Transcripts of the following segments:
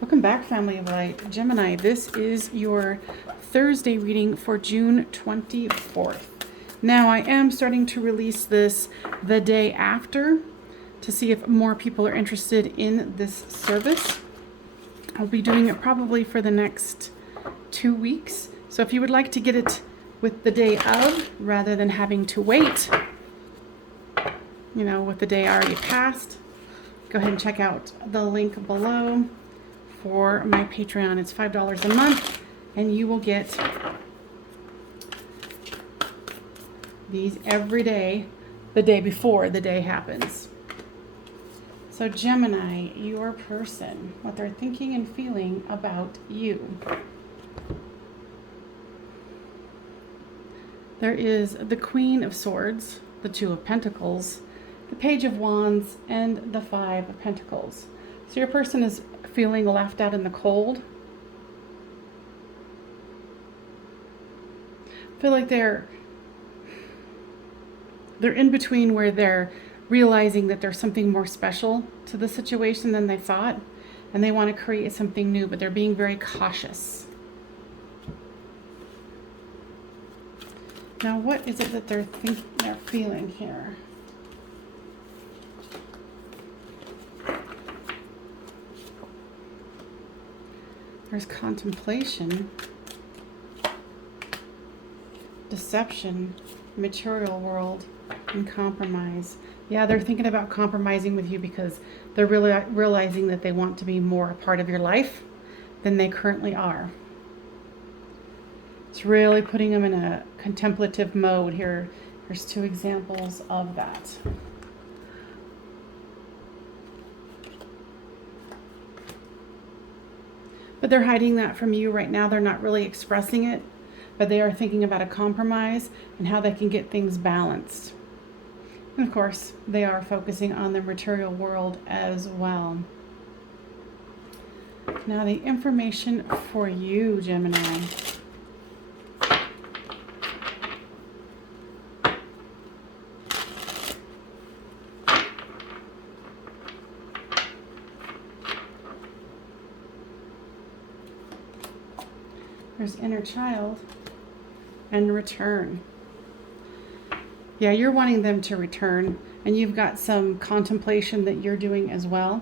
Welcome back, family of light. Gemini, this is your Thursday reading for June 24th. Now, I am starting to release this the day after to see if more people are interested in this service. I'll be doing it probably for the next 2 weeks. So if you would like to get it with the day of, rather than having to wait, with the day already passed, go ahead and check out the link below for my Patreon. It's $5 a month, and you will get these every day, the day before the day happens. So Gemini, your person, what they're thinking and feeling about you. There is the Queen of Swords, the Two of Pentacles, the Page of Wands, and the Five of Pentacles. So your person is feeling left out in the cold. I feel like they're in between where they're realizing that there's something more special to the situation than they thought, and they want to create something new, but they're being very cautious. Now, what is it that they're feeling here? There's contemplation, deception, material world, and compromise. Yeah, they're thinking about compromising with you because they're really realizing that they want to be more a part of your life than they currently are. It's really putting them in a contemplative mode here. Here's 2 examples of that. But they're hiding that from you right now. They're not really expressing it, but they are thinking about a compromise and how they can get things balanced. And of course, they are focusing on the material world as well. Now, the information for you, Gemini. There's inner child and return. Yeah, you're wanting them to return, and you've got some contemplation that you're doing as well.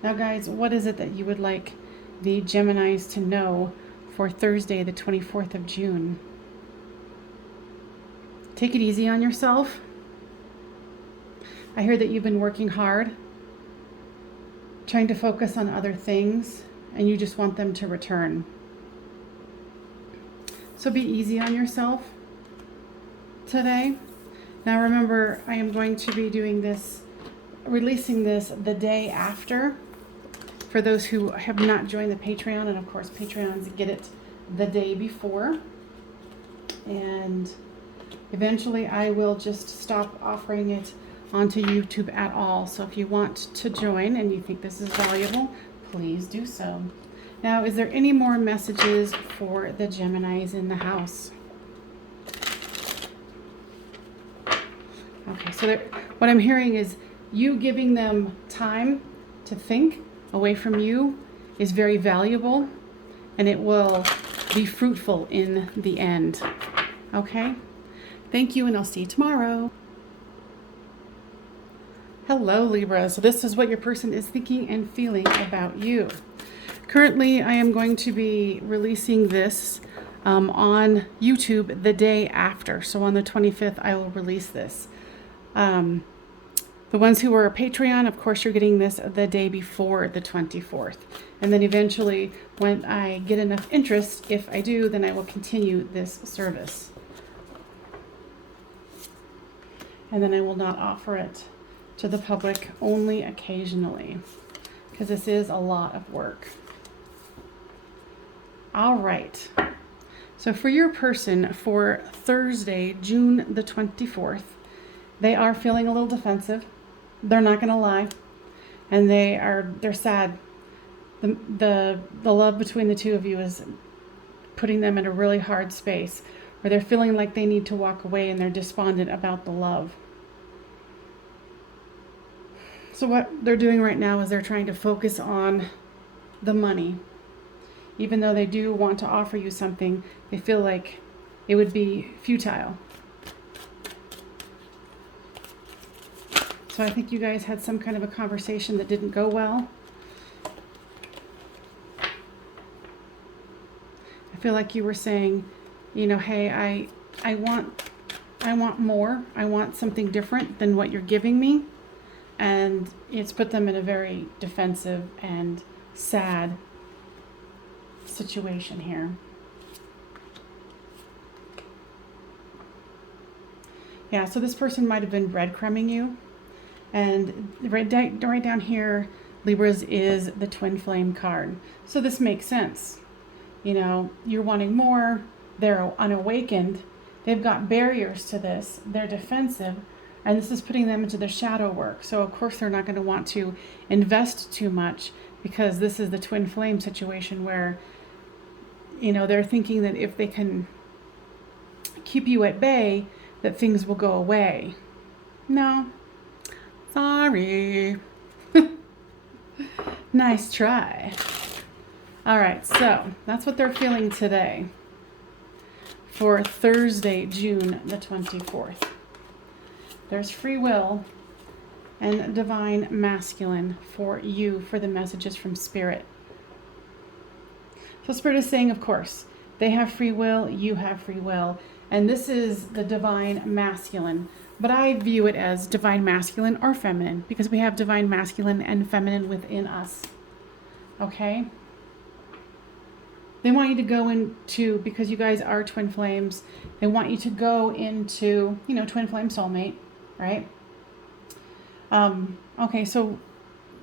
Now, guys, what is it that you would like the Geminis to know for Thursday, the 24th of June? Take it easy on yourself. I hear that you've been working hard, trying to focus on other things, and you just want them to return. So be easy on yourself today. Now remember, I am going to be doing this, releasing this the day after for those who have not joined the Patreon. And of course, Patreons get it the day before. And eventually I will just stop offering it onto YouTube at all. So if you want to join and you think this is valuable, please do so. Now, is there any more messages for the Geminis in the house? Okay, so what I'm hearing is you giving them time to think away from you is very valuable, and it will be fruitful in the end. Okay? Thank you, and I'll see you tomorrow. Hello, Libra. So this is what your person is thinking and feeling about you. Currently, I am going to be releasing this on YouTube the day after. So on the 25th, I will release this. The ones who are a Patreon, of course, you're getting this the day before the 24th. And then eventually, when I get enough interest, if I do, then I will continue this service. And then I will not offer it to the public, only occasionally, because this is a lot of work. All right. So for your person for Thursday, June the 24th, they are feeling a little defensive. They're not going to lie. And they're sad. The love between the two of you is putting them in a really hard space where they're feeling like they need to walk away, and they're despondent about the love. So what they're doing right now is they're trying to focus on the money. Even though they do want to offer you something, they feel like it would be futile. So I think you guys had some kind of a conversation that didn't go well. I feel like you were saying, you know, hey, I want more. I want something different than what you're giving me. And it's put them in a very defensive and sad situation here. Yeah, so this person might have been breadcrumbing you. And right down here, Libras, is the twin flame card. So this makes sense. You know, you're wanting more. They're unawakened. They've got barriers to this. They're defensive. And this is putting them into their shadow work. So of course they're not going to want to invest too much, because this is the twin flame situation where, you know, they're thinking that if they can keep you at bay, that things will go away. No. Sorry. Nice try. All right, so that's what they're feeling today for Thursday, June the 24th. There's free will and divine masculine for you, for the messages from Spirit. So Spirit is saying, of course, they have free will, you have free will, and this is the divine masculine. But I view it as divine masculine or feminine, because we have divine masculine and feminine within us. Okay? They want you to go into, because you guys are twin flames, they want you to go into, you know, twin flame soulmate, right? Okay, so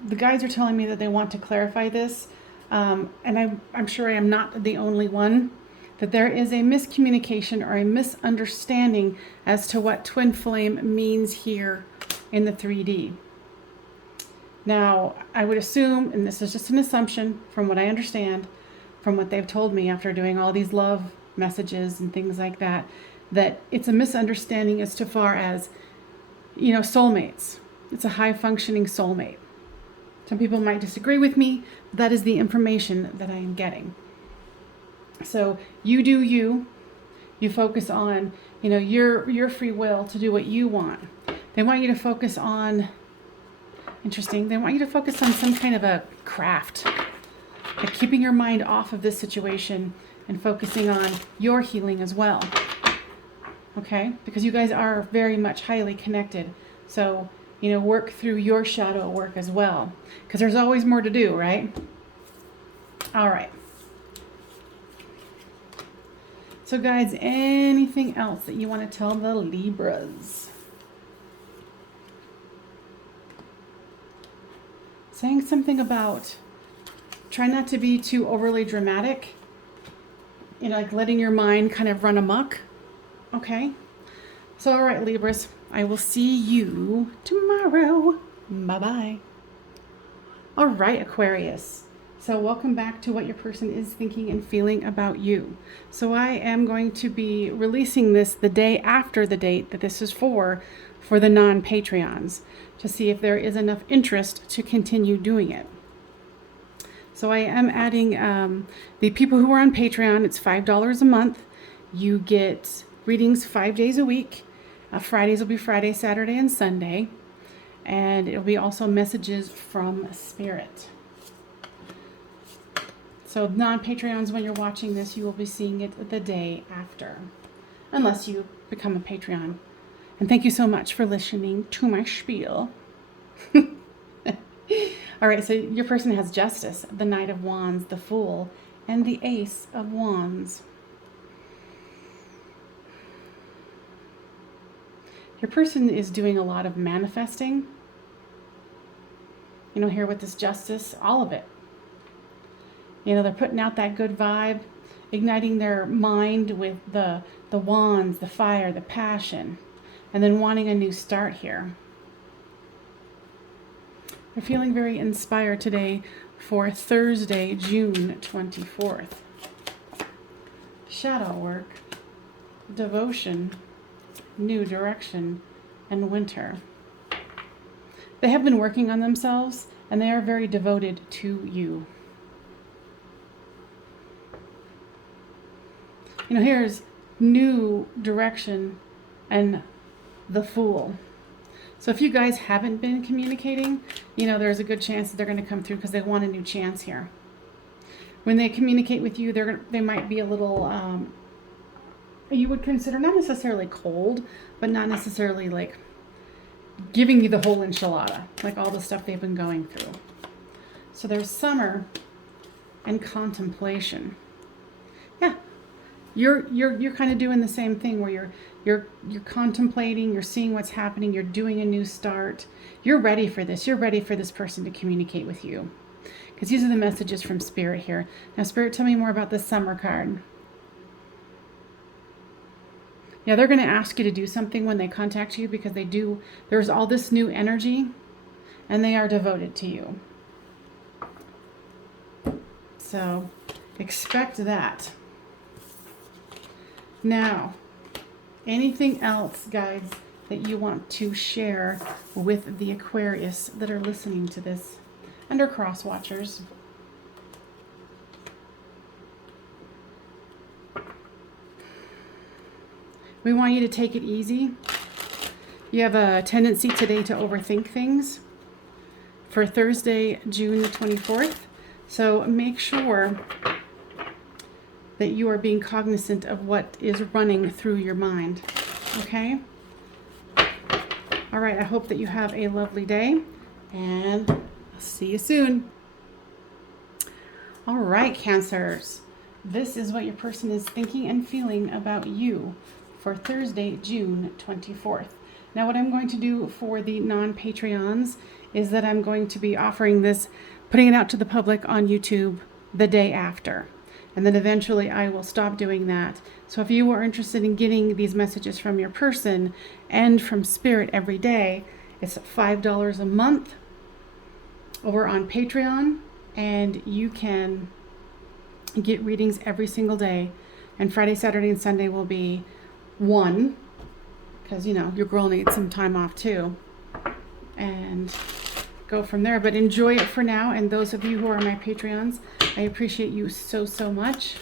the guides are telling me that they want to clarify this, and I'm sure I am not the only one, that there is a miscommunication or a misunderstanding as to what twin flame means here in the 3D. Now, I would assume, and this is just an assumption from what I understand, from what they've told me after doing all these love messages and things like that, that it's a misunderstanding as to far as, you know, soulmates. It's a high functioning soulmate. Some people might disagree with me, but that is the information that I am getting. So you do you focus on, you know, your free will to do what you want. They want you to focus on, interesting, they want you to focus on some kind of a craft, like keeping your mind off of this situation and focusing on your healing as well. Okay? Because you guys are very much highly connected. So, you know, work through your shadow work as well, because there's always more to do, right? All right. So guys, anything else that you want to tell the Libras? Saying something about try not to be too overly dramatic, you know, like letting your mind kind of run amok. Okay? So, all right, Libras, I will see you tomorrow. Bye-bye. All right, Aquarius. So welcome back to what your person is thinking and feeling about you. So I am going to be releasing this the day after the date that this is for the non-Patreons, to see if there is enough interest to continue doing it. So I am adding the people who are on Patreon. It's $5 a month. You get readings 5 days a week. Fridays will be Friday, Saturday, and Sunday. And it'll be also messages from Spirit. So non-Patreons, when you're watching this, you will be seeing it the day after, unless you become a Patreon. And thank you so much for listening to my spiel. All right, so your person has Justice, the Knight of Wands, the Fool, and the Ace of Wands. Your person is doing a lot of manifesting. You know, here with this Justice, all of it. You know, they're putting out that good vibe, igniting their mind with the wands, the fire, the passion, and then wanting a new start here. They're feeling very inspired today for Thursday, June 24th. Shadow work, devotion, new direction, and winter. They have been working on themselves, and they are very devoted to you. You know, here's new direction and the Fool. So if you guys haven't been communicating, you know, there's a good chance that they're going to come through because they want a new chance here. When they communicate with you, they might be a little, you would consider not necessarily cold, but not necessarily like giving you the whole enchilada, like all the stuff they've been going through. So there's summer and contemplation. Yeah, you're kind of doing the same thing where you're contemplating, you're seeing what's happening, you're doing a new start. You're ready for this. You're ready for this person to communicate with you. Because these are the messages from Spirit here. Now, Spirit, tell me more about this summer card. Yeah, they're going to ask you to do something when they contact you because they do. There's all this new energy and they are devoted to you. So expect that. Now, anything else, guys, that you want to share with the Aquarius that are listening to this under cross watchers? We want you to take it easy. You have a tendency today to overthink things for Thursday, June 24th. So make sure that you are being cognizant of what is running through your mind. Okay? All right, I hope that you have a lovely day, and I'll see you soon. All right, Cancers. This is what your person is thinking and feeling about you for Thursday, June 24th. Now, what I'm going to do for the non-Patreons is that I'm going to be offering this, putting it out to the public on YouTube the day after. And then eventually I will stop doing that. So if you are interested in getting these messages from your person and from Spirit every day, it's $5 a month over on Patreon. And you can get readings every single day. And Friday, Saturday, and Sunday will be one, because, you know, your girl needs some time off too. And go from there. But enjoy it for now. And those of you who are my Patreons, I appreciate you so, so much.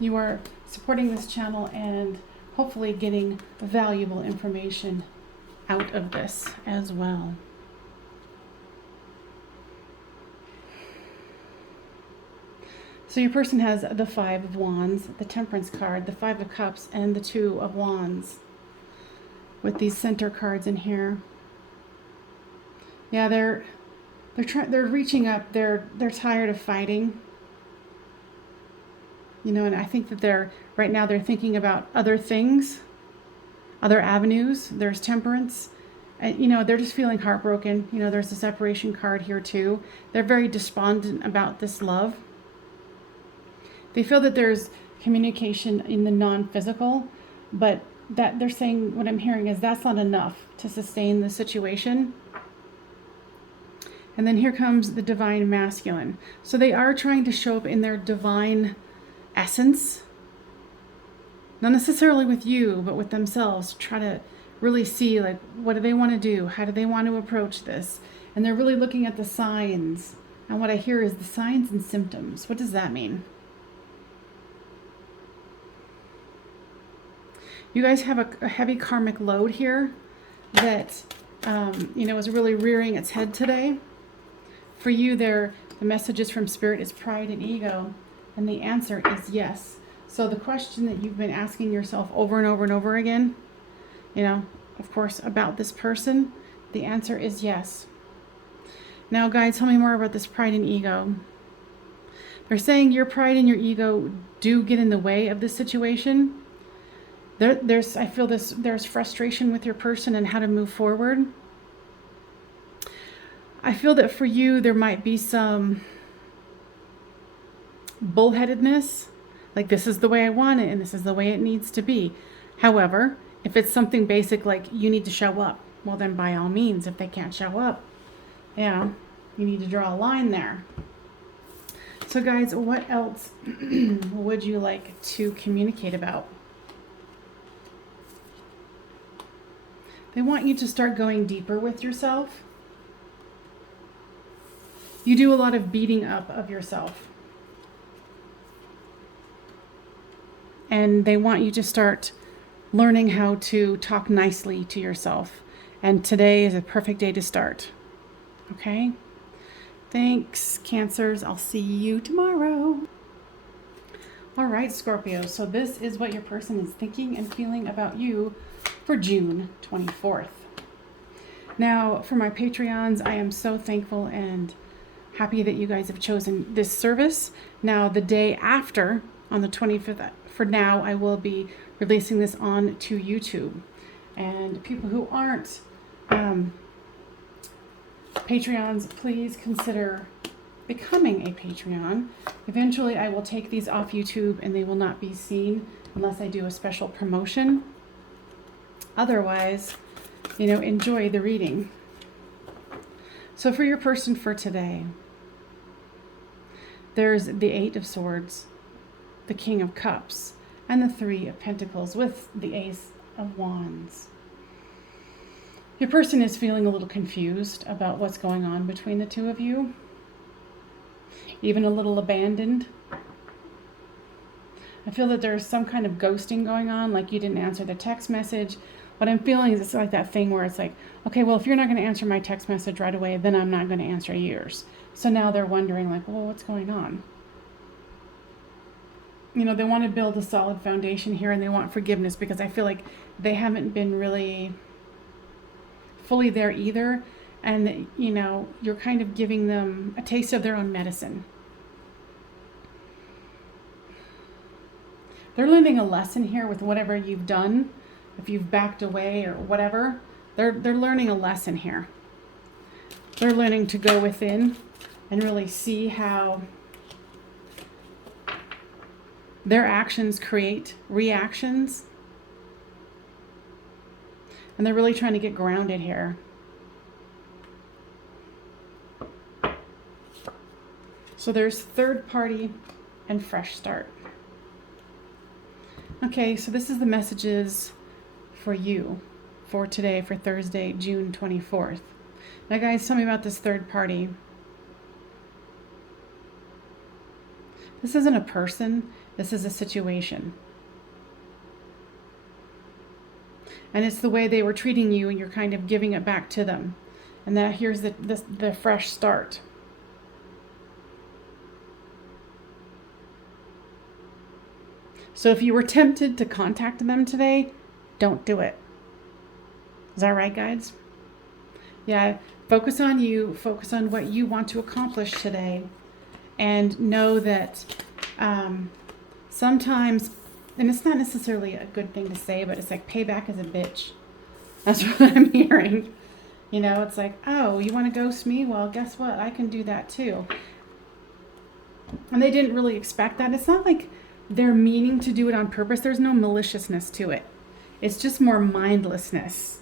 You are supporting this channel and hopefully getting valuable information out of this as well. So your person has the Five of Wands, the Temperance card, the Five of Cups, and the Two of Wands with these center cards in here. Yeah, they're reaching up. They're tired of fighting. You know, and I think that right now they're thinking about other things, other avenues. There's Temperance. And, you know, they're just feeling heartbroken. You know, there's the Separation card here too. They're very despondent about this love. They feel that there's communication in the non-physical, but that they're saying, what I'm hearing is that's not enough to sustain the situation. And then here comes the Divine Masculine. So they are trying to show up in their divine essence, not necessarily with you, but with themselves. Try to really see, like, what do they want to do? How do they want to approach this? And they're really looking at the signs. And what I hear is the signs and symptoms. What does that mean? You guys have a heavy karmic load here that, you know, is really rearing its head today. For you, the messages from Spirit is pride and ego, and the answer is yes. So the question that you've been asking yourself over and over and over again, you know, of course, about this person, the answer is yes. Now, guys, tell me more about this pride and ego. They're saying your pride and your ego do get in the way of this situation. I feel there's frustration with your person and how to move forward. I feel that for you, there might be some bullheadedness, like this is the way I want it and this is the way it needs to be. However, if it's something basic like you need to show up, well then by all means, if they can't show up, yeah, you need to draw a line there. So guys, what else would you like to communicate about? They want you to start going deeper with yourself. You do a lot of beating up of yourself. and they want you to start learning how to talk nicely to yourself. And today is a perfect day to start. Okay? Thanks, Cancers. I'll see you tomorrow. All right, Scorpio. So this is what your person is thinking and feeling about you for June 24th. Now, for my Patreons, I am so thankful and happy that you guys have chosen this service. Now, the day after, on the 25th, for now, I will be releasing this on to YouTube. And people who aren't Patreons, please consider becoming a Patreon. Eventually, I will take these off YouTube and they will not be seen unless I do a special promotion. Otherwise, enjoy the reading. So for your person for today, there's the Eight of Swords, the King of Cups, and the Three of Pentacles with the Ace of Wands. Your person is feeling a little confused about what's going on between the two of you, even a little abandoned. I feel that there's some kind of ghosting going on, like you didn't answer the text message. What I'm feeling is it's like that thing where it's like, okay, well, if you're not going to answer my text message right away, then I'm not going to answer yours. So now they're wondering, like, well, what's going on? They want to build a solid foundation here, and they want forgiveness because I feel like they haven't been really fully there either. And, you're kind of giving them a taste of their own medicine. They're learning a lesson here with whatever you've done. If you've backed away or whatever, they're learning a lesson here. They're learning to go within and really see how their actions create reactions. And they're really trying to get grounded here. So there's third party and fresh start. Okay, so this is the messages for you for today, for Thursday, June 24th. Now, guys, tell me about this third party. This isn't a person. This is a situation. And it's the way they were treating you, and you're kind of giving it back to them. And that here's the fresh start. So if you were tempted to contact them today, don't do it. Is that right, guys? Yeah, focus on you. Focus on what you want to accomplish today. And know that sometimes, and it's not necessarily a good thing to say, but it's like payback is a bitch. That's what I'm hearing. It's like, oh, you want to ghost me? Well, guess what? I can do that too. And they didn't really expect that. It's not like they're meaning to do it on purpose. There's no maliciousness to it. It's just more mindlessness.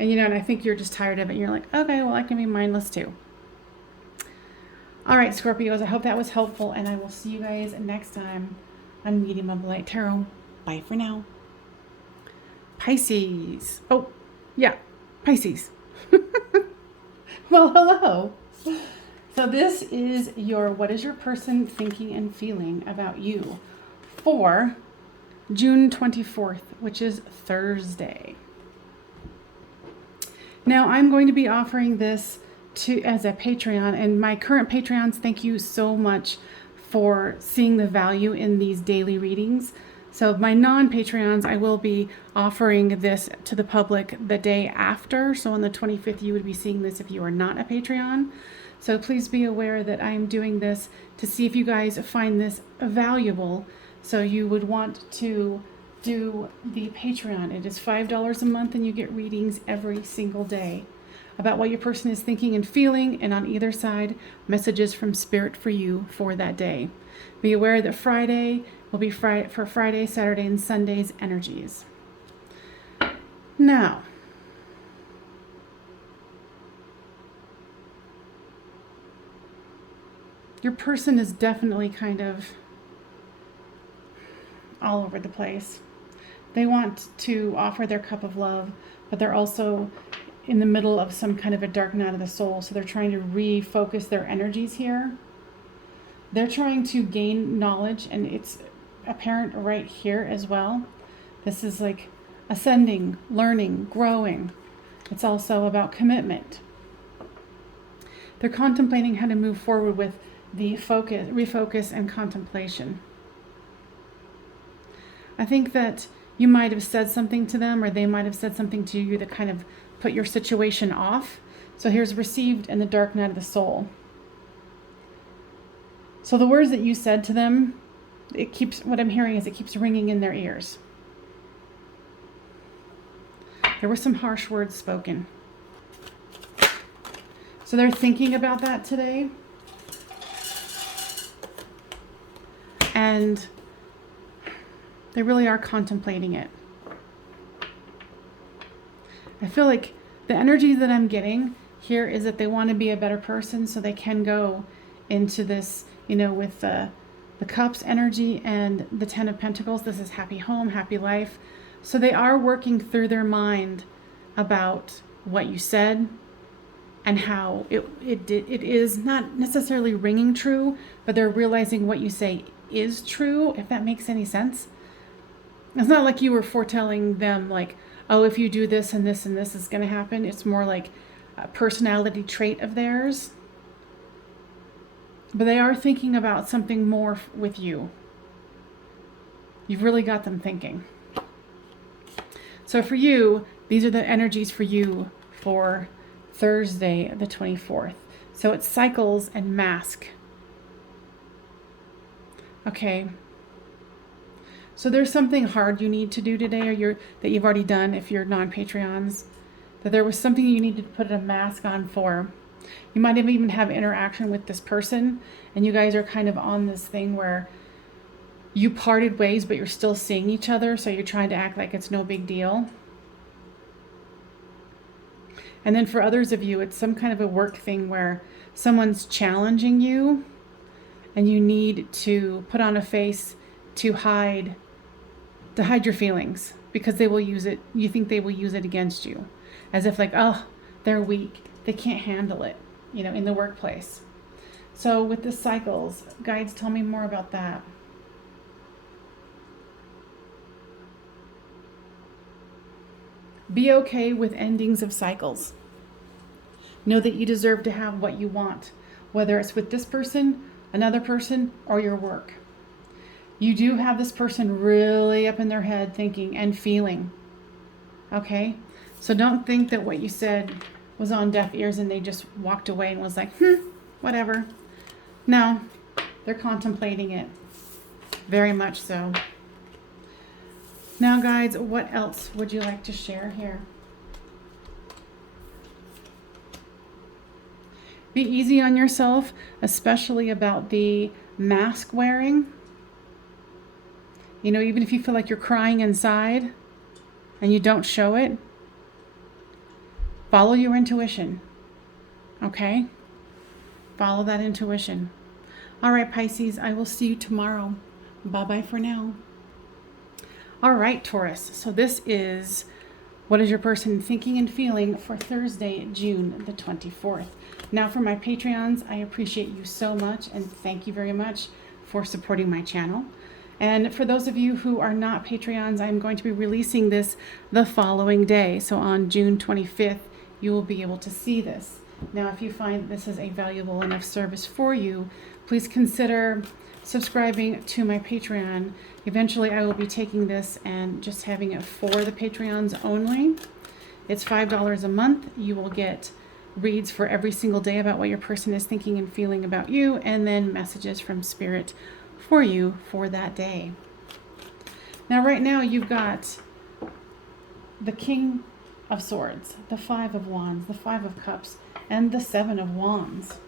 And and I think you're just tired of it. You're like, okay, well, I can be mindless too. All right, Scorpios, I hope that was helpful, and I will see you guys next time on Medium of the Light Tarot. Bye for now. Pisces. Oh, yeah, Pisces. Well, hello. So this is what is your person thinking and feeling about you for June 24th, which is Thursday. Now, I'm going to be offering this as a Patreon, and my current Patreons, thank you so much for seeing the value in these daily readings. So my non-Patreons, I will be offering this to the public the day after. So on the 25th, you would be seeing this if you are not a Patreon. So please be aware that I am doing this to see if you guys find this valuable. So you would want to do the Patreon. It is $5 a month, and you get readings every single day about what your person is thinking and feeling, and on either side, messages from Spirit for you for that day. Be aware that Friday will be for Friday, Saturday, and Sunday's energies. Now, your person is definitely kind of all over the place. They want to offer their cup of love, but they're also in the middle of some kind of a dark night of the soul. So they're trying to refocus their energies here. They're trying to gain knowledge, and apparent right here as well. This is like ascending, learning, growing. It's also about commitment. They're contemplating how to move forward with the focus, refocus, and contemplation. I think that you might have said something to them, or they might have said something to you that kind of put your situation off. So here's received in the dark night of the soul. So the words that you said to them, what I'm hearing is it keeps ringing in their ears. There were some harsh words spoken. So they're thinking about that today. And they really are contemplating it. I feel like the energy that I'm getting here is that they want to be a better person, so they can go into this, with the Cups energy and the Ten of Pentacles. This is happy home, happy life. So they are working through their mind about what you said and how it is not necessarily ringing true, but they're realizing what you say is true, if that makes any sense. It's not like you were foretelling them like, oh, if you do this and this and this is going to happen. It's more like a personality trait of theirs. But they are thinking about something more with you. You've really got them thinking. So for you, these are the energies for you for Thursday, the 24th. So it's cycles and mask. Okay. So there's something hard you need to do today, or that you've already done if you're non-Patreons. That there was something you needed to put a mask on for. You might even have interaction with this person, and you guys are kind of on this thing where you parted ways, but you're still seeing each other, so you're trying to act like it's no big deal. And then for others of you, it's some kind of a work thing where someone's challenging you, and you need to put on a face to hide your feelings, because they will use it. You think they will use it against you, as if like, oh, they're weak, they can't handle it, in the workplace. So with the cycles, guides, tell me more about that. Be okay with endings of cycles. Know that you deserve to have what you want, whether it's with this person, another person, or your work. You do have this person really up in their head thinking and feeling. Okay? So don't think that what you said was on deaf ears and they just walked away and was like, whatever. No, they're contemplating it. Very much so. Now, guides, what else would you like to share here? Be easy on yourself, especially about the mask wearing. Even if you feel like you're crying inside and you don't show it, follow your intuition. Okay? Follow that intuition. All right, Pisces, I will see you tomorrow. Bye-bye for now. All right, Taurus. So this is what is your person thinking and feeling for Thursday, June the 24th. Now for my Patreons, I appreciate you so much and thank you very much for supporting my channel. And for those of you who are not Patreons, I'm going to be releasing this the following day. So on June 25th, you will be able to see this. Now, if you find this is a valuable enough service for you, please consider subscribing to my Patreon. Eventually, I will be taking this and just having it for the Patreons only. It's $5 a month. You will get reads for every single day about what your person is thinking and feeling about you, and then messages from Spirit for you for that day. Now, right now, you've got the King of Swords, the Five of Wands, the Five of Cups, and the Seven of Wands.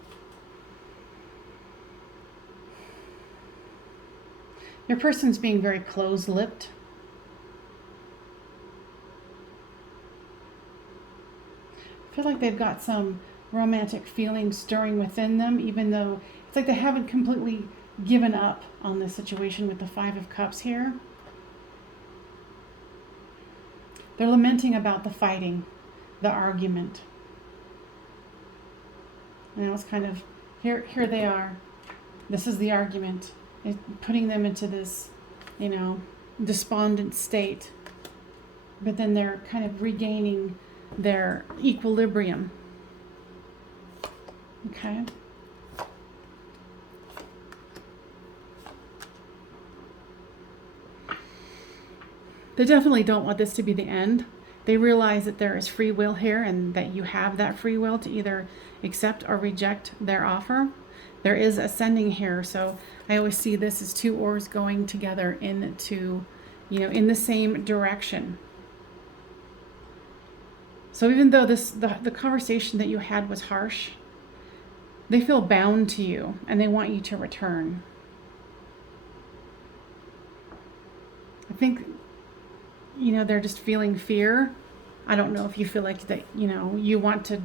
Your person's being very close-lipped. I feel like they've got some romantic feelings stirring within them, even though it's like they haven't completely given up on this situation with the Five of Cups here. They're lamenting about the fighting, the argument. And it's kind of, here they are. This is the argument. It's putting them into this you know, despondent state. But then they're kind of regaining their equilibrium. Okay. They definitely don't want this to be the end. They realize that there is free will here and that you have that free will to either accept or reject their offer. There is ascending here, so I always see this as two oars going together into, you know, in the same direction. So even though the conversation that you had was harsh, they feel bound to you and they want you to return. I think, you know, they're just feeling fear. I don't know if you feel like that, you know, you want to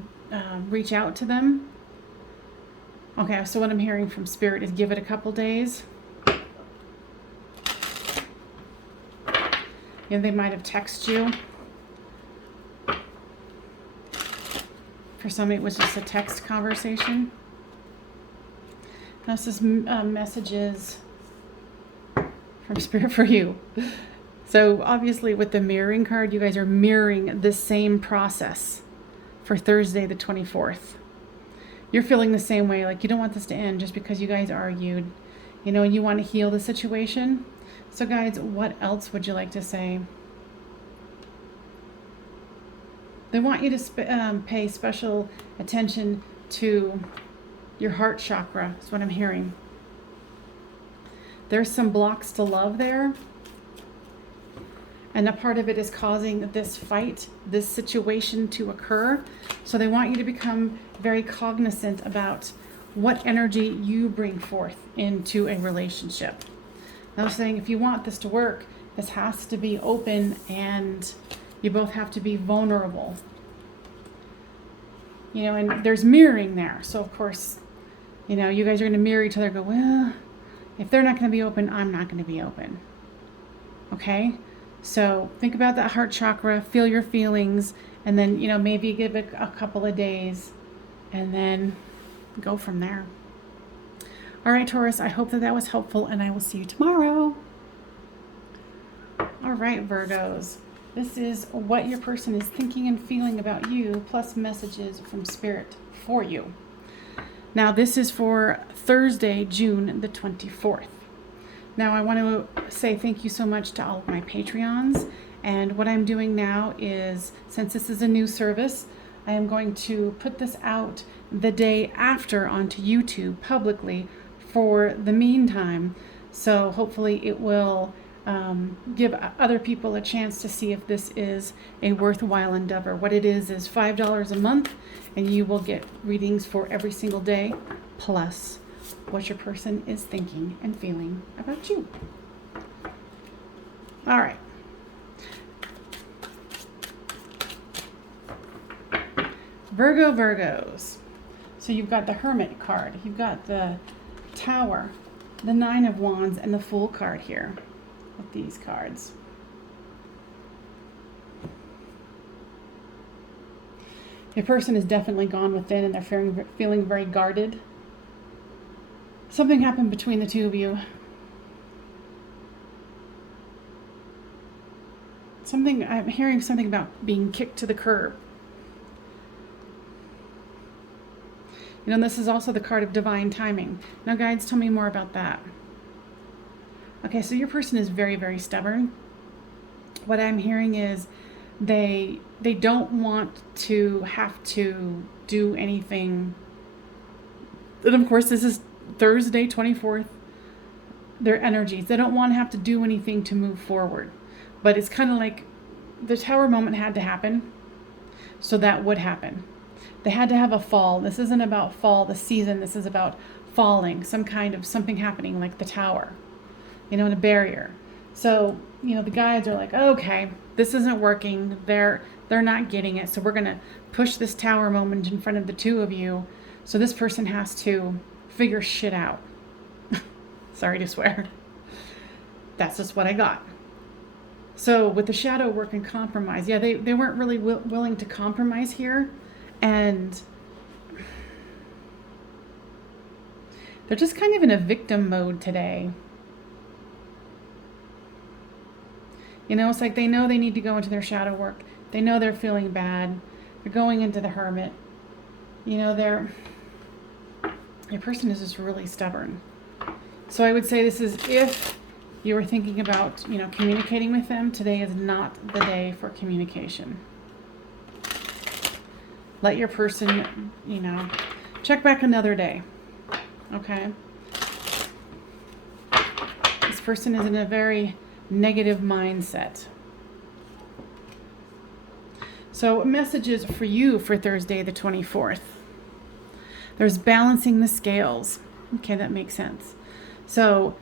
reach out to them. Okay, so what I'm hearing from Spirit is give it a couple days. You know, they might have texted you. For somebody, it was just a text conversation. Now this is messages from Spirit for you. So obviously with the mirroring card, you guys are mirroring the same process for Thursday the 24th. You're feeling the same way, like you don't want this to end just because you guys argued, you know, and you want to heal the situation. So guys, what else would you like to say? They want you to pay special attention to your heart chakra, is what I'm hearing. There's some blocks to love there. And a part of it is causing this fight, this situation to occur. So they want you to become very cognizant about what energy you bring forth into a relationship. Now they're saying if you want this to work, this has to be open and you both have to be vulnerable. You know, and there's mirroring there. So of course, you know, you guys are going to mirror each other and go, well, if they're not going to be open, I'm not going to be open. Okay? So think about that heart chakra, feel your feelings, and then, you know, maybe give it a couple of days and then go from there. All right, Taurus, I hope that that was helpful, and I will see you tomorrow. All right, Virgos, this is what your person is thinking and feeling about you, plus messages from Spirit for you. Now, this is for Thursday, June the 24th. Now, I want to say thank you so much to all of my Patreons. And what I'm doing now is, since this is a new service, I am going to put this out the day after onto YouTube publicly for the meantime. So hopefully it will give other people a chance to see if this is a worthwhile endeavor. What it is $5 a month, and you will get readings for every single day, plus what your person is thinking and feeling about you. All right. Virgos. So you've got the Hermit card. You've got the Tower, the Nine of Wands, and the Fool card here with these cards. Your person is definitely gone within and they're feeling very guarded. Something happened between the two of you. I'm hearing something about being kicked to the curb. You know, this is also the card of divine timing. Now, guides, tell me more about that. Okay, so your person is very, very stubborn. What I'm hearing is they don't want to have to do anything. And of course, this is Thursday, 24th. Their energies. They don't want to have to do anything to move forward. But it's kind of like the Tower moment had to happen. So that would happen. They had to have a fall. This isn't about fall, the season. This is about falling. Some kind of something happening like the Tower. You know, in a barrier. So, you know, the guides are like, okay, this isn't working. They're not getting it. So we're going to push this Tower moment in front of the two of you. So this person has to figure shit out. Sorry to swear. That's just what I got. So with the shadow work and compromise, yeah, they weren't really willing to compromise here. And they're just kind of in a victim mode today. You know, it's like they know they need to go into their shadow work. They know they're feeling bad. They're going into the hermit. You know, your person is just really stubborn. So I would say this is, if you were thinking about, you know, communicating with them, today is not the day for communication. Let your person, you know, check back another day. Okay? This person is in a very negative mindset. So messages for you for Thursday the 24th. There's balancing the scales. Okay, that makes sense. So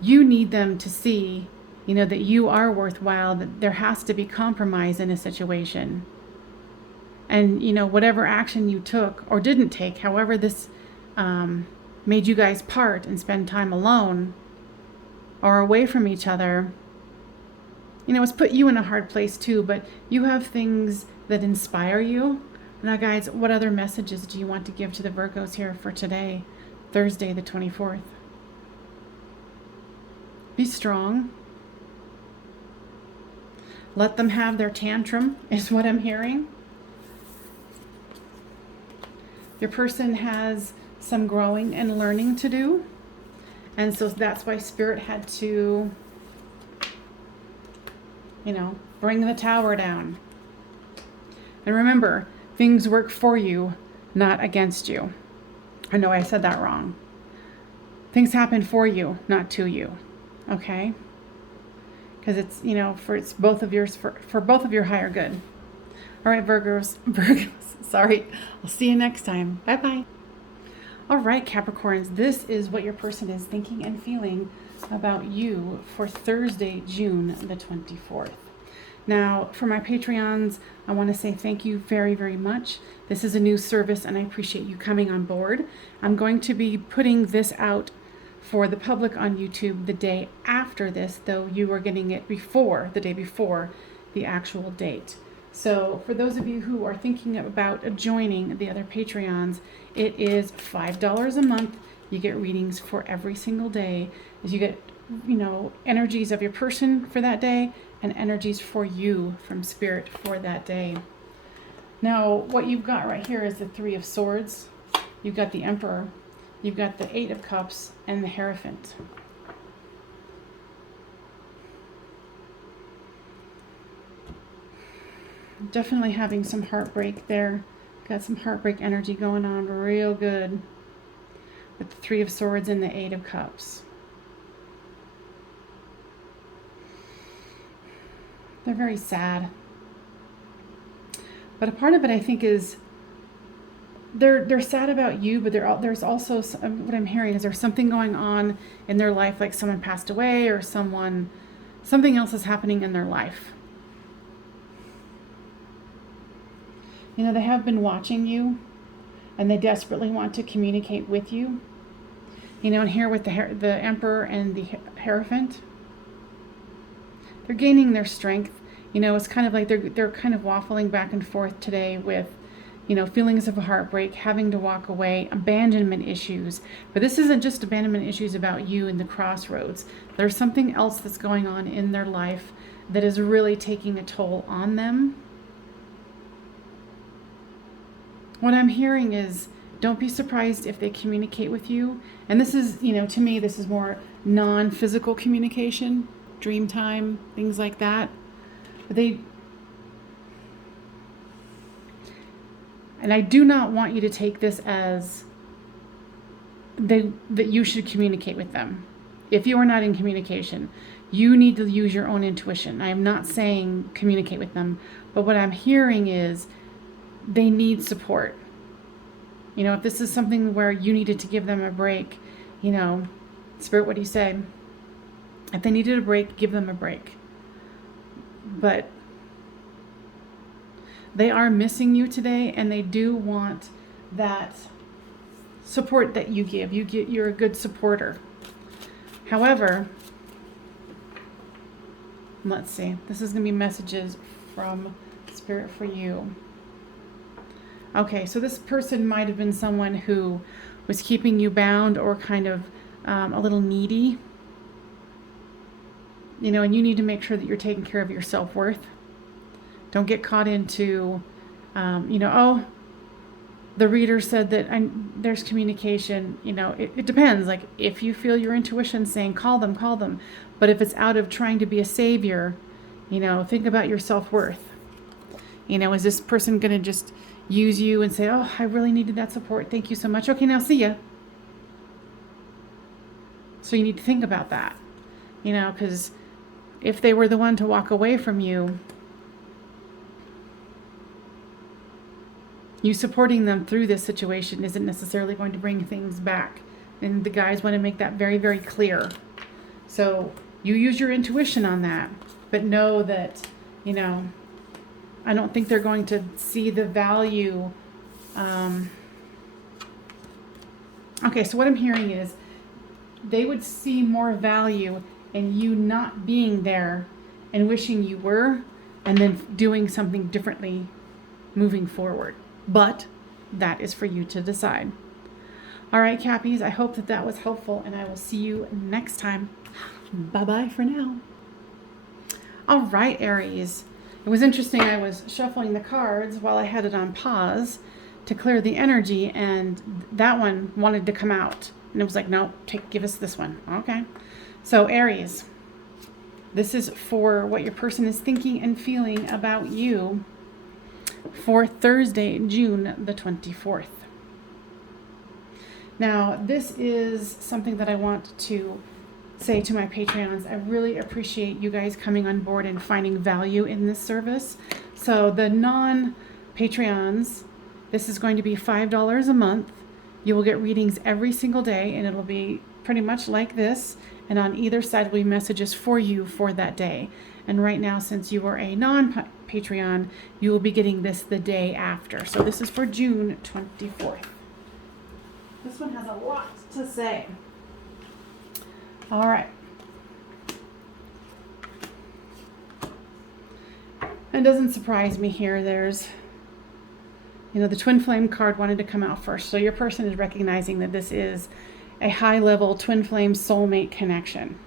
you need them to see, you know, that you are worthwhile, that there has to be compromise in a situation. And, you know, whatever action you took or didn't take, however this made you guys part and spend time alone or away from each other, you know, it's put you in a hard place too, but you have things that inspire you. Now, guys, what other messages do you want to give to the Virgos here for today, Thursday the 24th? Be strong. Let them have their tantrum, is what I'm hearing. Your person has some growing and learning to do. And so that's why Spirit had to, you know, bring the tower down. And remember, things work for you, not against you. I know I said that wrong. Things happen for you, not to you. Okay? Because it's, you know, it's both of yours, for both of your higher good. All right, Virgos, sorry. I'll see you next time. Bye-bye. All right, Capricorns, this is what your person is thinking and feeling about you for Thursday, June the 24th. Now, for my Patreons, I want to say thank you very, very much. This is a new service, and I appreciate you coming on board. I'm going to be putting this out for the public on YouTube the day after this, though you are getting it the day before the actual date. So for those of you who are thinking about joining the other Patreons, it is $5 a month. You get readings for every single day. You get, you know, energies of your person for that day and energies for you from Spirit for that day. Now, what you've got right here is the Three of Swords. You've got the Emperor. You've got the Eight of Cups and the Hierophant. Definitely having some heartbreak there. Got some heartbreak energy going on real good with the Three of Swords and the Eight of Cups. They're very sad. But a part of it, I think, is they're sad about you, but there's also, what I'm hearing is there's something going on in their life, like someone passed away or something else is happening in their life. You know, they have been watching you, and they desperately want to communicate with you. You know, and here with the Emperor and the Hierophant, they're gaining their strength. You know, it's kind of like they're kind of waffling back and forth today with, you know, feelings of a heartbreak, having to walk away, abandonment issues. But this isn't just abandonment issues about you in the crossroads. There's something else that's going on in their life that is really taking a toll on them. What I'm hearing is, don't be surprised if they communicate with you. And this is, you know, to me, this is more non-physical communication, dream time, things like that. But and I do not want you to take this as that you should communicate with them. If you are not in communication, you need to use your own intuition. I am not saying communicate with them, but what I'm hearing is they need support. You know, if this is something where you needed to give them a break, you know, Spirit, what do you say? If they needed a break, give them a break. But they are missing you today, and they do want that support that you give. You're a good supporter. However, let's see. This is going to be messages from Spirit for you. Okay, so this person might have been someone who was keeping you bound or kind of a little needy. and you need to make sure that you're taking care of your self-worth. Don't get caught into, oh, the reader said that there's communication. It depends. Like, if you feel your intuition saying, call them. But if it's out of trying to be a savior, think about your self-worth. Is this person going to just use you and say, oh, I really needed that support. Thank you so much. Okay, now see ya. So you need to think about that, because if they were the one to walk away from you, you supporting them through this situation isn't necessarily going to bring things back. And the guys want to make that very, very clear. So you use your intuition on that, but know that, I don't think they're going to see the value. Okay, so what I'm hearing is they would see more value in you not being there and wishing you were, and then doing something differently moving forward. But that is for you to decide. All right, Cappies, I hope that was helpful, and I will see you next time. Bye-bye for now. All right, Aries. It was interesting. I was shuffling the cards while I had it on pause to clear the energy, and that one wanted to come out. And it was like, no, give us this one. Okay. So, Aries, this is for what your person is thinking and feeling about you for Thursday, June the 24th. Now, this is something that I want to say to my Patreons. I really appreciate you guys coming on board and finding value in this service. So the non-Patreons, this is going to be $5 a month. You will get readings every single day, and it'll be pretty much like this. And on either side will be messages for you for that day. And right now, since you are a non-Patreon, you will be getting this the day after. So this is for June 24th. This one has a lot to say. All right. It doesn't surprise me here. There's, the twin flame card wanted to come out first. So your person is recognizing that this is a high level twin flame soulmate connection.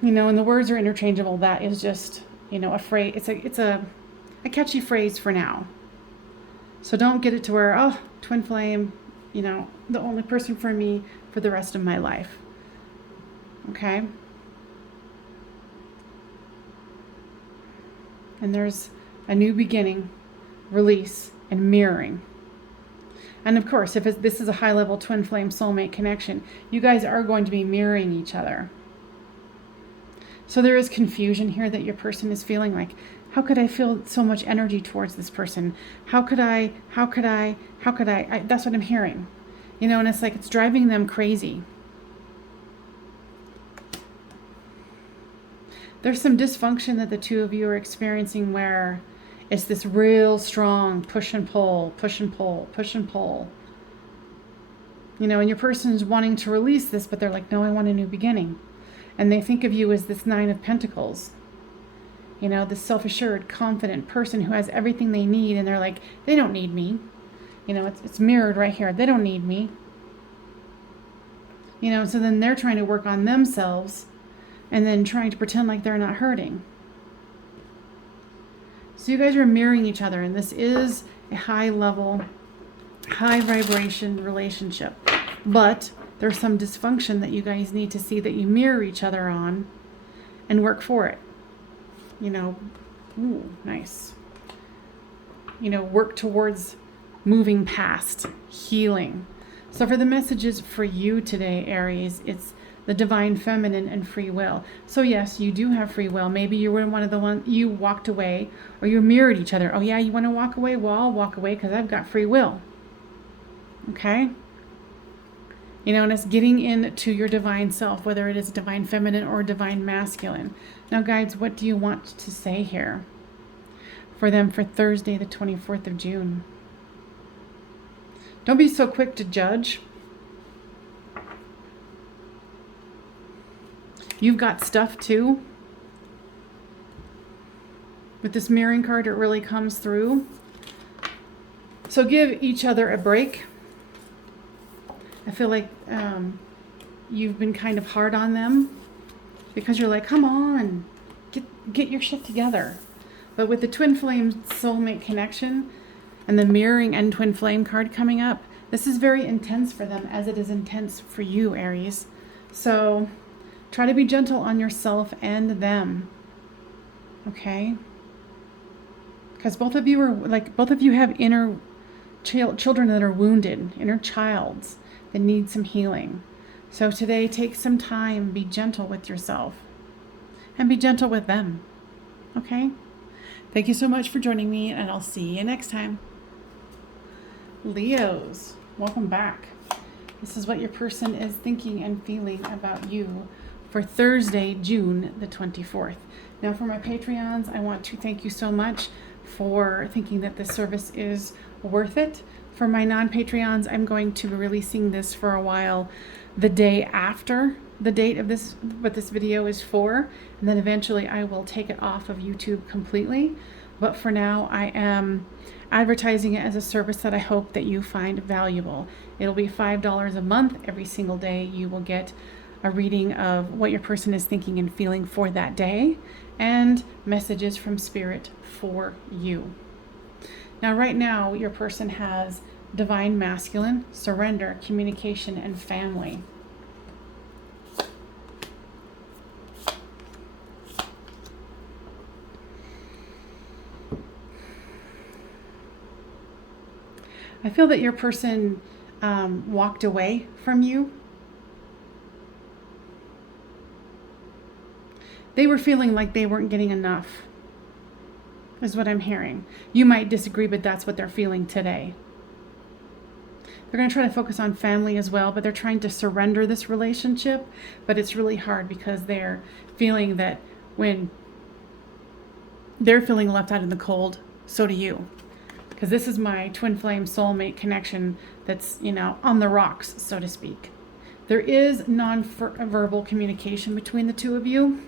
And the words are interchangeable. That is just, a phrase. It's a catchy phrase for now. So don't get it to where, oh, twin flame, the only person for me for the rest of my life. Okay? And there's a new beginning, release, and mirroring. And of course, if this is a high-level twin flame soulmate connection, you guys are going to be mirroring each other. So there is confusion here that your person is feeling like, how could I feel so much energy towards this person? How could I? That's what I'm hearing. And it's like it's driving them crazy. There's some dysfunction that the two of you are experiencing where it's this real strong push and pull. And your person is wanting to release this, but they're like, no, I want a new beginning. And they think of you as this Nine of Pentacles. This self-assured, confident person who has everything they need, and they're like, they don't need me. It's mirrored right here. They don't need me. So then they're trying to work on themselves and then trying to pretend like they're not hurting. So you guys are mirroring each other, and this is a high level, high vibration relationship. But there's some dysfunction that you guys need to see that you mirror each other on and work for it. Ooh, nice. Work towards moving past, healing. So for the messages for you today, Aries, it's the divine feminine and free will. So yes, you do have free will. Maybe you were one of the ones, you walked away, or you mirrored each other. Oh yeah, you want to walk away? Well, I'll walk away because I've got free will. Okay? And it's getting into your divine self, whether it is divine feminine or divine masculine. Now, guides, what do you want to say here for them for Thursday, the 24th of June? Don't be so quick to judge. You've got stuff too. With this mirroring card, it really comes through. So give each other a break. I feel like you've been kind of hard on them because you're like, come on, get your shit together. But with the twin flame soulmate connection and the mirroring and twin flame card coming up, this is very intense for them as it is intense for you, Aries. So try to be gentle on yourself and them. Okay? Because both of you have inner children that are wounded, inner childs that need some healing. So today, take some time, be gentle with yourself and be gentle with them. Okay? Thank you so much for joining me, and I'll see you next time. Leos, welcome back. This is what your person is thinking and feeling about you for Thursday, June the 24th. Now, for my Patreons, I want to thank you so much for thinking that this service is worth it. For my non-Patreons, I'm going to be releasing this for a while the day after the date of this, what this video is for, and then eventually I will take it off of YouTube completely. But for now, I am advertising it as a service that I hope that you find valuable. It'll be $5 a month. Every single day you will get a reading of what your person is thinking and feeling for that day, and messages from Spirit for you. Now, right now, your person has Divine Masculine, Surrender, Communication, and Family. I feel that your person walked away from you. They were feeling like they weren't getting enough, is what I'm hearing. You might disagree, but that's what they're feeling today. They're going to try to focus on family as well, but they're trying to surrender this relationship. But it's really hard because they're feeling that when they're feeling left out in the cold, so do you. Because this is my twin flame soulmate connection that's, on the rocks, so to speak. There is non-verbal communication between the two of you.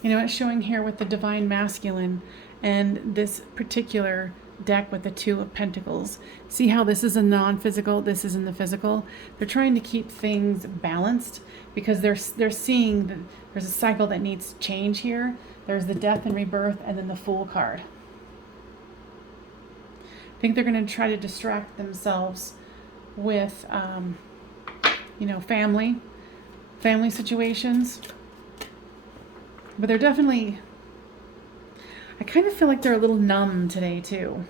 It's showing here with the Divine Masculine and this particular deck with the Two of Pentacles. See how this is a non-physical, this is in the physical? They're trying to keep things balanced because they're seeing that there's a cycle that needs change here. There's the Death and Rebirth, and then the Fool card. I think they're going to try to distract themselves with, family situations. But they're definitely, I kind of feel like they're a little numb today too.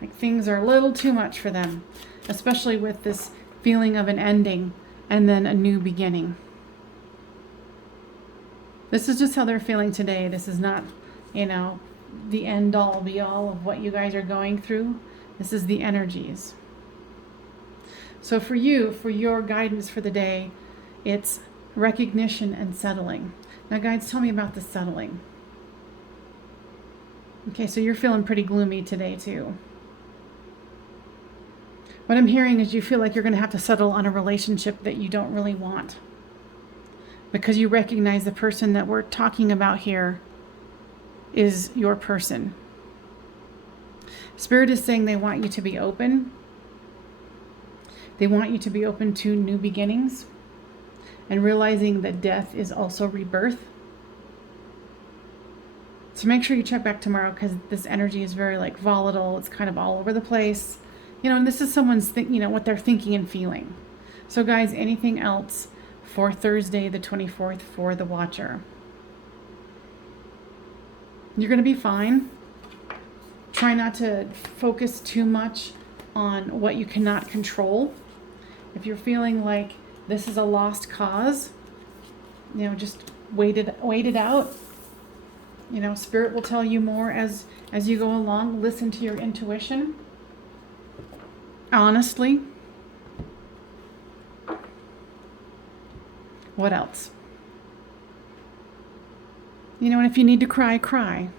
Like things are a little too much for them, especially with this feeling of an ending and then a new beginning. This is just how they're feeling today. This is not, the end all be all of what you guys are going through. This is the energies. So for you, for your guidance for the day, it's recognition and settling. Now, guides, tell me about the settling. Okay, so you're feeling pretty gloomy today, too. What I'm hearing is you feel like you're going to have to settle on a relationship that you don't really want. Because you recognize the person that we're talking about here is your person. Spirit is saying they want you to be open. They want you to be open to new beginnings. And realizing that death is also rebirth. So make sure you check back tomorrow because this energy is very volatile. It's kind of all over the place. And this is someone's what they're thinking and feeling. So guys, anything else for Thursday the 24th for the Watcher? You're going to be fine. Try not to focus too much on what you cannot control. If you're feeling like this is a lost cause, just wait it out. Spirit will tell you more as you go along. Listen to your intuition. Honestly. What else? And if you need to cry, cry.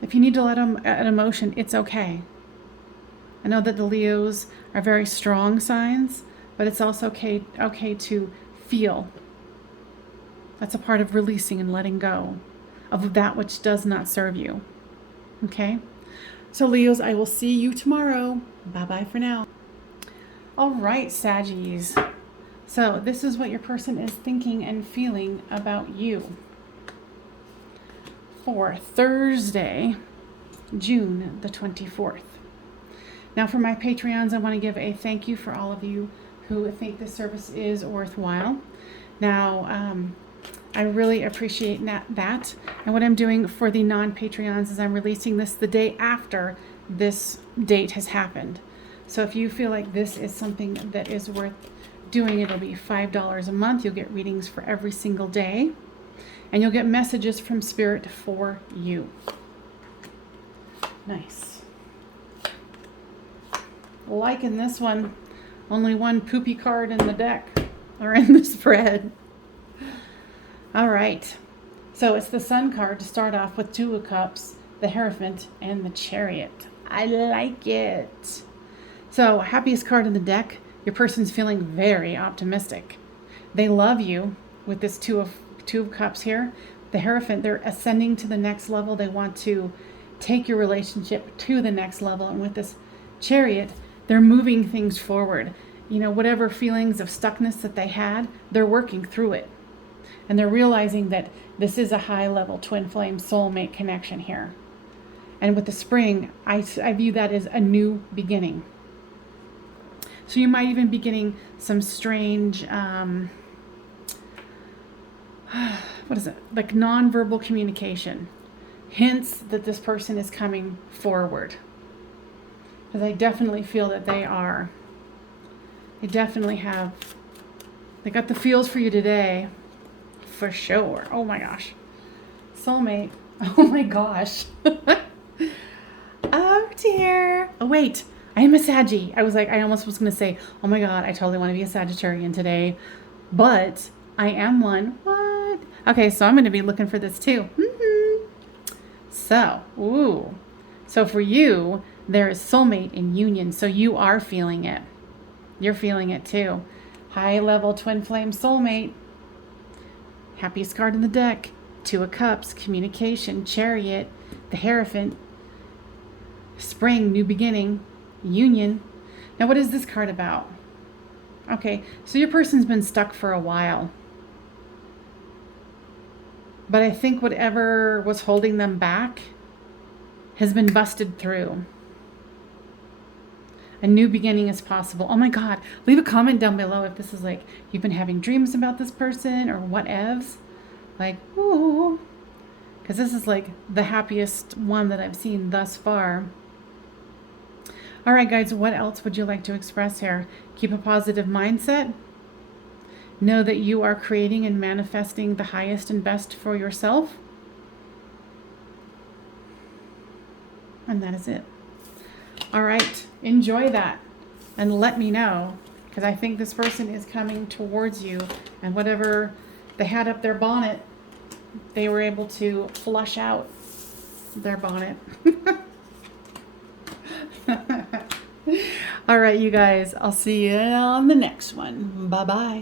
If you need to let an emotion, it's okay. I know that the Leos are very strong signs, but it's also okay to feel. That's a part of releasing and letting go of that which does not serve you. Okay? So Leos, I will see you tomorrow. Bye-bye for now. All right, Saggies. So this is what your person is thinking and feeling about you for Thursday, June the 24th. Now for my Patreons, I want to give a thank you for all of you who think this service is worthwhile. Now, I really appreciate that. And what I'm doing for the non-Patreons is I'm releasing this the day after this date has happened. So if you feel like this is something that is worth doing, it'll be $5 a month. You'll get readings for every single day. And you'll get messages from Spirit for you. Nice. Liking this one. Only one poopy card in the deck, or in the spread. All right. So it's the Sun card to start off with, 2 of Cups, the Hierophant, and the Chariot. I like it. So, happiest card in the deck. Your person's feeling very optimistic. They love you with this two of Cups here. The Hierophant, they're ascending to the next level. They want to take your relationship to the next level. And with this Chariot, they're moving things forward. You know, whatever feelings of stuckness that they had, they're working through it. And they're realizing that this is a high-level twin flame soulmate connection here. And with the Spring, I view that as a new beginning. So you might even be getting some strange, what is it? Like nonverbal communication. Hints that this person is coming forward. Because I definitely feel that they definitely they got the feels for you today. For sure. Oh my gosh. Soulmate. Oh my gosh. Oh dear. Oh wait. I am a Saggy. I was like, I almost was going to say, oh my God, I totally want to be a Sagittarian today. But I am one. What? Okay, so I'm going to be looking for this too. So, ooh. So for you, there is soulmate in union. So you are feeling it. You're feeling it too. High level twin flame soulmate. Happiest card in the deck. 2 of Cups, communication, Chariot, the Hierophant, Spring, new beginning, union. Now, what is this card about? Okay, so your person's been stuck for a while. But I think whatever was holding them back has been busted through. A new beginning is possible. Oh my God, leave a comment down below if this is like, you've been having dreams about this person or whatevs. Like, ooh. Because this is like the happiest one that I've seen thus far. All right, guys, what else would you like to express here? Keep a positive mindset. Know that you are creating and manifesting the highest and best for yourself. And that is it. All right, enjoy that and let me know, because I think this person is coming towards you, and whatever they had up their bonnet, they were able to flush out their bonnet. All right, you guys, I'll see you on the next one. Bye-bye.